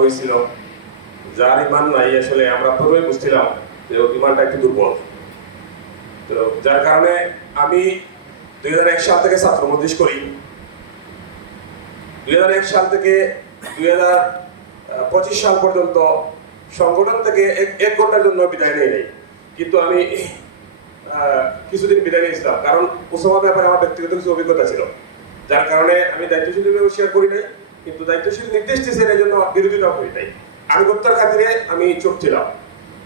হয়েছিল, যার ইমান নাই আসলে আমরা প্রথমে বুঝছিলাম যে ইমানটা একটু দুর্বল। তো যার কারণে আমি 2001 সাল থেকে ছাত্র মজলিস করি। 2001 সাল থেকে 2025 সাল পর্যন্ত সংগঠন থেকে এক ঘন্টার জন্য বিদায় নেই নাই, কিন্তু আমি কিছুদিন বিদায় নিয়েছিলাম, কারণ ওসামার ব্যাপারে আমার ব্যক্তিগত কিছু অভিজ্ঞতা ছিল, যার কারণে আমি দায়িত্বশীল শেয়ার করি নাই, কিন্তু দায়িত্বশীল নির্দেশ দিয়েছেন এই জন্য বিরোধিতা করি নাই। আনুগত্যের খাতিরে আমি চুপ ছিলাম।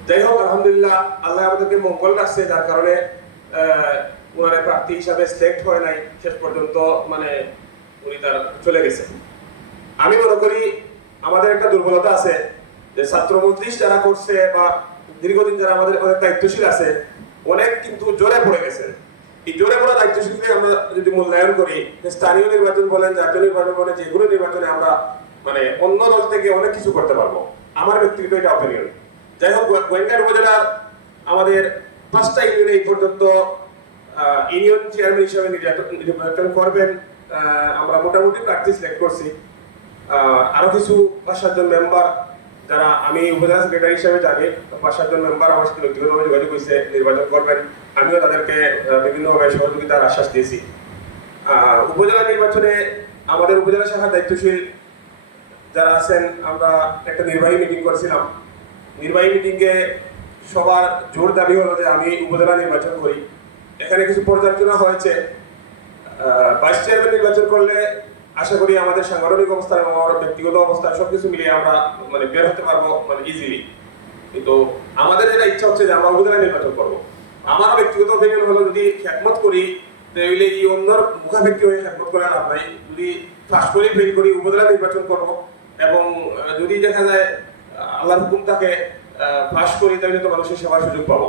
যাই হোক, আলহামদুলিল্লাহ আল্লাহ আমাদেরকে মঙ্গল রাখছে, যার কারণে ওনার প্রার্থী হিসাবে সিলেক্ট হয় নাই শেষ পর্যন্ত, মানে উনি তার চলে গেছেন। আমি মনে করি আমাদের একটা দুর্বলতা আছে যে ছাত্র মজলিস যারা করছে বা দীর্ঘদিন যারা আমাদের অনেক দায়িত্বশীল আছে, অনেক কিন্তু জোরে পড়ে গেছে। এই জোরে পড়া দায়িত্বশীলকে আমরা যদি মূল্যায়ন করি, স্থানীয় নির্বাচন বলেন, জাতীয় নির্বাচন বলেন, যে কোনো নির্বাচনে আমরা মানে অন্য দল থেকে অনেক কিছু করতে পারবো, আমার ব্যক্তিগত এটা অপিনিয়ন। যাই হোক, গোয়েঙ্গার উপজেলার আমাদের 5টা ইউনিয়নে এই পর্যন্ত ইউনিয়ন চেয়ারম্যান হিসেবে নির্বাচন করবেন আমরা মোটামুটি প্রার্থী সিলেক্ট করছি। আরো কিছু 5-7 জন মেম্বার, যারা আমি উপজেলা সেক্রেটারি হিসেবে জানি, 5-7 জন মেম্বার আমার সাথে ব্যক্তিগতভাবে যোগাযোগ হয়েছে, নির্বাচন করবেন। আমিও তাদেরকে বিভিন্নভাবে সহযোগিতার আশ্বাস দিয়েছি। উপজেলা নির্বাচনে আমাদের উপজেলা শাখার দায়িত্বশীল যারা আছেন, আমরা একটা নির্বাহী মিটিং করেছিলাম। নির্বাহী মিটিংয়ে সবার জোর দাবি হলো যে আমি উপজেলা নির্বাচন করি। এখানে কিছু পর্যালোচনা হয়েছে। ভাইস চেয়ারম্যান নির্বাচন করলে আশা করি আমাদের সাংগঠনিক অবস্থা এবং আমার ব্যক্তিগত অবস্থা সবকিছু মিলিয়ে আমরা মানে বের হতে পারবো মানে ইজিলি। কিন্তু আমাদের যেটা ইচ্ছা হচ্ছে যে আমরা উপজেলা নির্বাচন করবো। আমার ব্যক্তিগত অভিযোগ হলো, যদি খেদমত করি তাহলে এই অন্যর মুখাপেক্ষি হয়ে খেদমত করে লাভ নাই। যদি ফাঁস করি ফেল করি উপজেলা নির্বাচন করবো, এবং যদি দেখা যায় আল্লাহর হুকুম তাকে ফাঁস করি তাহলে তো মানুষের সেবার সুযোগ পাবো।